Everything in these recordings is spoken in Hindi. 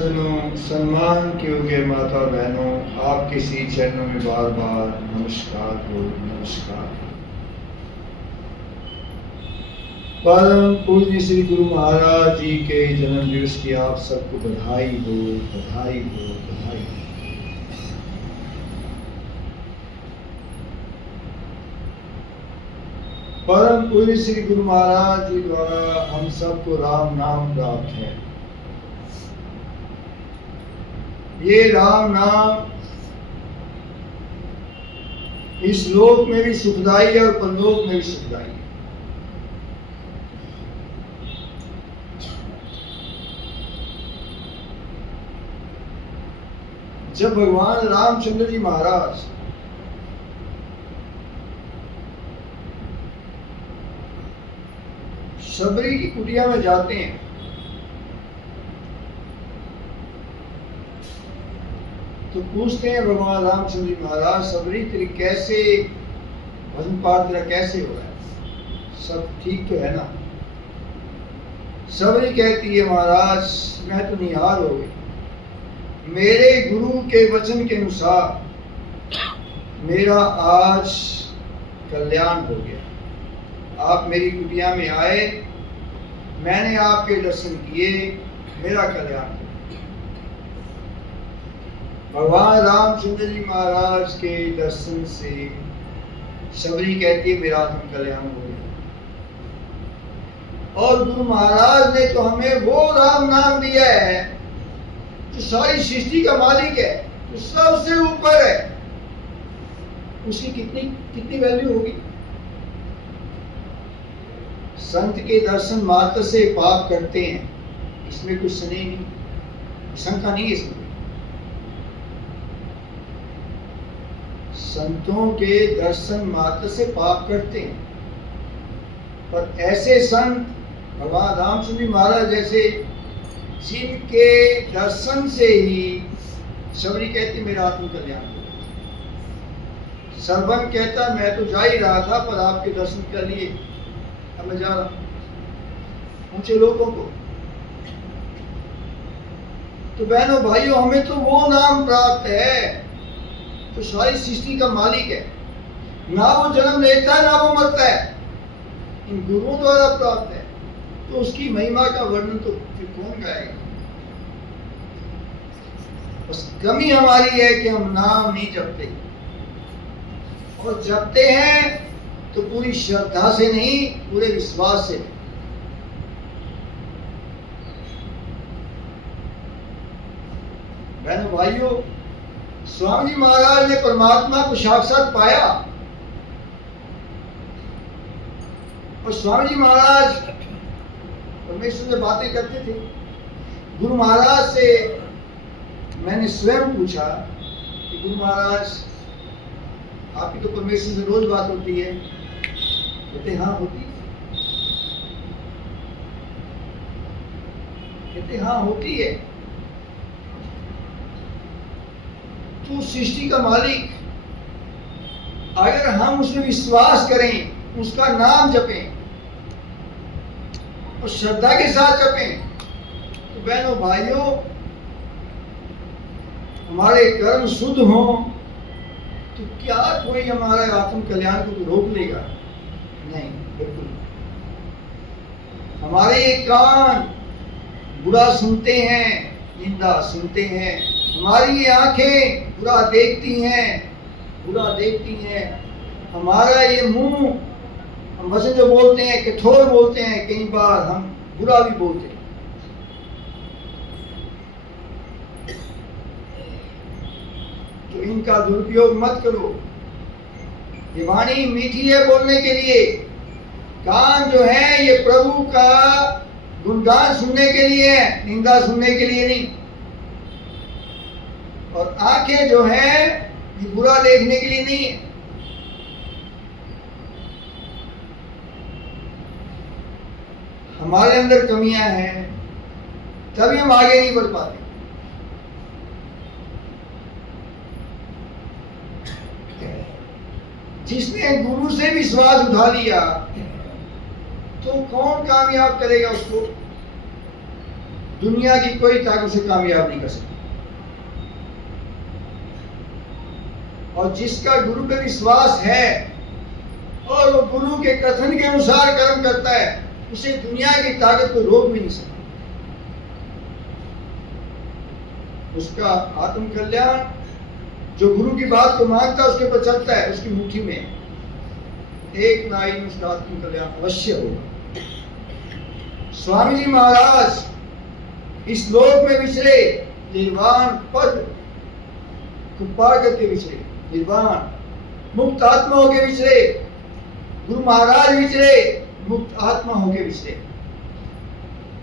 सज्जनों, सम्मान के योग्य माता और बहनों, आपके श्री चरणों में बार बार नमस्कार हो, नमस्कार। परम पूज्य श्री गुरु महाराज जी के जन्म दिवस की आप सबको बधाई हो, बधाई हो, बधाई हो। परम पूज्य श्री गुरु महाराज जी द्वारा हम सबको राम नाम प्राप्त है। ये राम नाम इस लोक में भी सुखदाई है और परलोक में भी सुखदाई है। जब भगवान रामचंद्र जी महाराज सबरी की कुटिया में जाते हैं तो पूछते हैं भगवान रामचंद्र जी महाराज, सबरी तेरी कैसे भजन पाठ तेरा कैसे हो रहा है, सब ठीक तो है ना? सबरी कहती है, महाराज मैं तो निहाल हो गई, मेरे गुरु के वचन के अनुसार मेरा आज कल्याण हो गया। आप मेरी कुटिया में आए, मैंने आपके दर्शन किए, मेरा कल्याण हो गया। भगवान रामचंद्र जी महाराज के दर्शन से सबरी कहती है, मेरा आत्म कल्याण हो गया। और गुरु महाराज ने तो हमें वो राम नाम दिया है जो सारी सृष्टि का मालिक है, जो सबसे ऊपर है, उसकी कितनी कितनी वैल्यू होगी। संत के दर्शन मात्र से पाप करते हैं, इसमें कुछ सने नहीं, शंका नहीं है इसमें। संतों के दर्शन मात्र से पाप करते हैं, पर ऐसे संत भगवान रामचंद्र महाराज जैसे, जिनके दर्शन से ही सबरी कहती मेरा आत्म कल्याण हो। सर्वन कहता मैं तो जा ही रहा था, पर आपके दर्शन कर लिए अब मैं जा रहा हूं ऊंचे लोगों को। तो बहनों भाइयों, हमें तो वो नाम प्राप्त है तो सारी सृष्टि का मालिक है, ना वो जन्म लेता है ना वो मरता है, इन गुरुओं द्वारा प्राप्त है। तो उसकी महिमा का वर्णन तो फिर कौन गाएगा। बस कमी हमारी है कि हम नाम नहीं जपते, और जपते हैं तो पूरी श्रद्धा से नहीं, पूरे विश्वास से। बहनों भाइयों, स्वामी जी महाराज ने परमात्मा को साक्षात पाया, और स्वामी जी महाराज परमेश्वर से बातें करते थे। गुरु महाराज से मैंने स्वयं पूछा कि गुरु महाराज आपकी तो परमेश्वर से रोज बात होती है? कहते हाँ होती है। कहते हाँ होती है। तो सृष्टि का मालिक, अगर हम उसमें विश्वास करें, उसका नाम जपें और श्रद्धा के साथ जपें, तो बहनों भाइयों हमारे कर्म शुद्ध हों तो क्या कोई हमारे आत्म कल्याण को रोक लेगा? नहीं, बिल्कुल। हमारे कान बुरा सुनते हैं, निंदा सुनते हैं, हमारी आंखें बुरा देखती हैं, हमारा ये मुंह, हम वचन जो बोलते हैं कठोर बोलते हैं, कई बार हम बुरा भी बोलते हैं। तो इनका दुरुपयोग मत करो। ये वाणी मीठी है बोलने के लिए, कान जो है ये प्रभु का गुणगान सुनने के लिए है, निंदा सुनने के लिए नहीं। और आंखें जो है ये बुरा देखने के लिए नहीं है। हमारे अंदर कमियां हैं, तभी हम आगे नहीं बढ़ पाते। जिसने गुरु से विश्वास उठा लिया तो कौन कामयाब करेगा उसको? दुनिया की कोई ताकत उसे कामयाब नहीं कर सकती। और जिसका गुरु पे विश्वास है और वो गुरु के कथन के अनुसार कर्म करता है, उसे दुनिया की ताकत को रोक भी नहीं सकती। उसका आत्म कल्याण जो गुरु की बात को मानता है उसके ऊपर चलता है, उसकी मुट्ठी में एक ना एक उसका आत्म कल्याण अवश्य होगा। स्वामी जी महाराज इस लोक में विचरे, निर्वाण पद को पार करके विचरे, निर्वाण मुक्त आत्मा होके विचरे। गुरु महाराज विचरे, मुक्त आत्मा होके विचरे,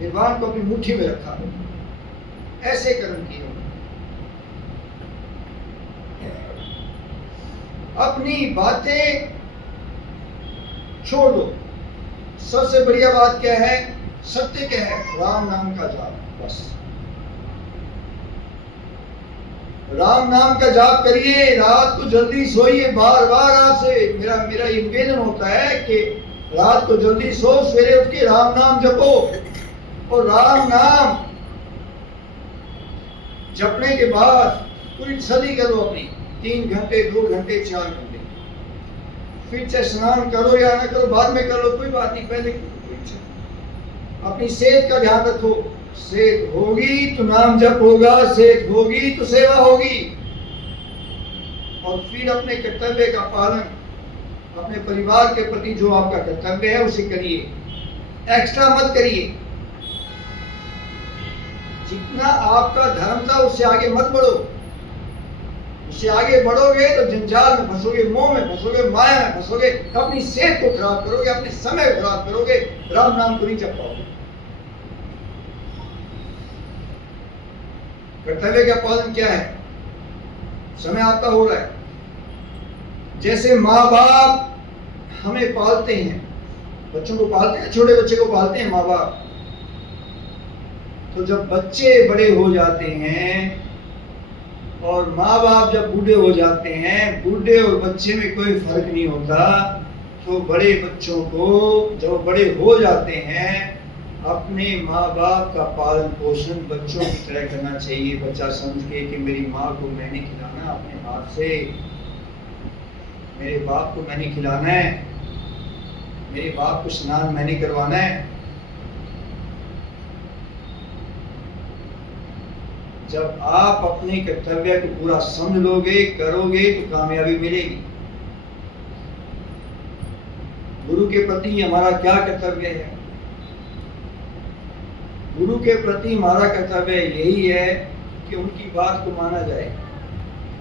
निर्वाण को अपनी मुट्ठी में रखा, ऐसे कर्म किए। अपनी बातें छोड़ दो। सबसे बढ़िया बात क्या है? सत्य क्या है? राम नाम का जाप, बस राम नाम का जाप करिए। रात को जल्दी सोइए। बार बार आपसे मेरा ये निवेदन होता है कि रात को जल्दी सो, सवेरे उठ के राम नाम जपो। और राम नाम जपने के बाद पूरी तसल्ली करो अपनी, 3 घंटे 2 घंटे 4 घंटे, फिर चाहे स्नान करो या ना करो, बाद में कर लो, कोई बात नहीं, पहले अपनी सेहत का ध्यान रखो। सेहत होगी तो नाम जप होगा, सेहत होगी तो सेवा होगी। और फिर अपने कर्तव्य का पालन, अपने परिवार के प्रति जो आपका कर्तव्य है उसे करिए, एक्स्ट्रा मत करिए। जितना आपका धर्म था उससे आगे मत बढ़ो। उससे आगे बढ़ोगे तो जंजाल में फंसोगे, मोह में फंसोगे, माया में फंसोगे, अपनी सेहत को खराब करोगे, अपने समय को खराब करोगे, राम नाम को नहीं जप पाओगे। कर्तव्य का पालन क्या है? समय आपका हो रहा है। जैसे माँ बाप हमें पालते हैं, बच्चों को पालते हैं, छोटे बच्चे को पालते हैं माँ बाप, तो जब बच्चे बड़े हो जाते हैं और माँ बाप जब बूढ़े हो जाते हैं, बूढ़े और बच्चे में कोई फर्क नहीं होता। तो बड़े बच्चों को जब बड़े हो जाते हैं, अपने माँ बाप का पालन पोषण बच्चों की तरह करना चाहिए। बच्चा समझ के कि मेरी माँ को मैंने खिलाना अपने हाथ से, मेरे बाप को मैंने खिलाना है, मेरे बाप को स्नान मैंने करवाना है। जब आप अपने कर्तव्य को पूरा समझ लोगे, करोगे, तो कामयाबी मिलेगी। गुरु के प्रति हमारा क्या कर्तव्य है? गुरु के प्रति हमारा कर्तव्य यही है कि उनकी बात को माना जाए।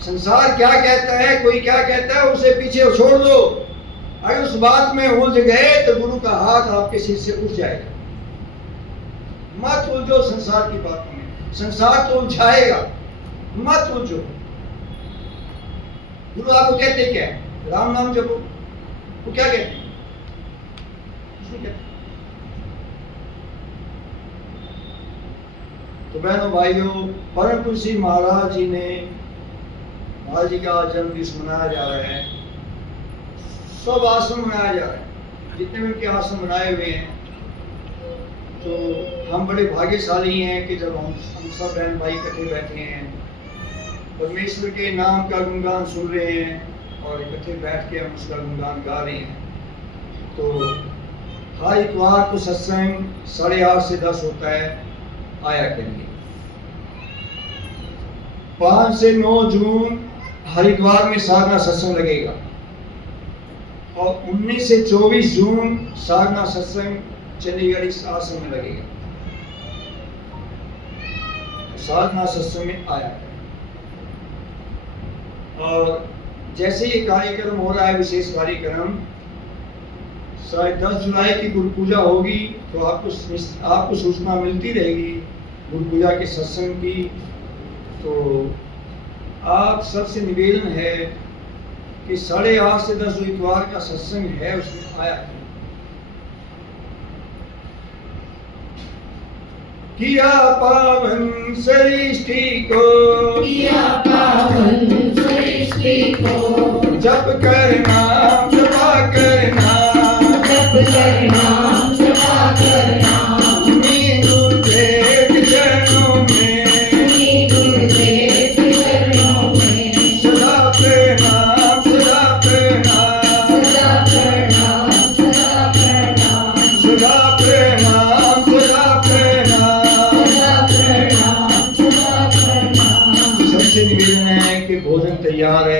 संसार क्या कहता है, कोई क्या कहता है, उसे पीछे छोड़ दो। अगर उस बात में उलझ गए तो गुरु का हाथ आपके सिर से उठ जाएगा। मत उलझो संसार की बातों में, संसार तो उलझाएगा, मत उलझो। गुरु आपको कहते क्या है? राम नाम जपो। वो क्या कहते हैं? तो बहनों भाइयों, परम पूज्य श्री महाराज जी ने, महाराज जी का जन्म दिवस मनाया जा रहा है। सब आश्रम मनाया जा रहा है, जितने भी उनके आश्रम बनाए हुए हैं। तो हम बड़े भाग्यशाली हैं कि जब हम सब बहन भाई इकट्ठे बैठे हैं, परमेश्वर के नाम का गुणगान सुन रहे हैं और इकट्ठे बैठ के हम उसका गुणगान गा रहे हैं। तो हर इतवार को सत्संग 8:30 से 10 होता है, आया करिए। 5 से 9 जून हरिद्वार में साधना सत्संग लगेगा और 19 से 24 जून साधना सत्संग चंडीगढ़ इस आश्रम में लगेगा। साधना सत्संग में आया। और जैसे ये कार्यक्रम हो रहा है, विशेष कार्यक्रम, शायद 10 जुलाई की गुरु पूजा होगी, तो आपको सूचना मिलती रहेगी गुरु पूजा के सत्संग की। तो आप सबसे निवेदन है कि 8:30 से 10 इतवार का सत्संग है, उसमें आया है। किया पावन सृष्टि को, किया पावन सृष्टि को, जप करना जपा करना, जप करना जपा करना, नींद देख तैयार है।